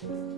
thank you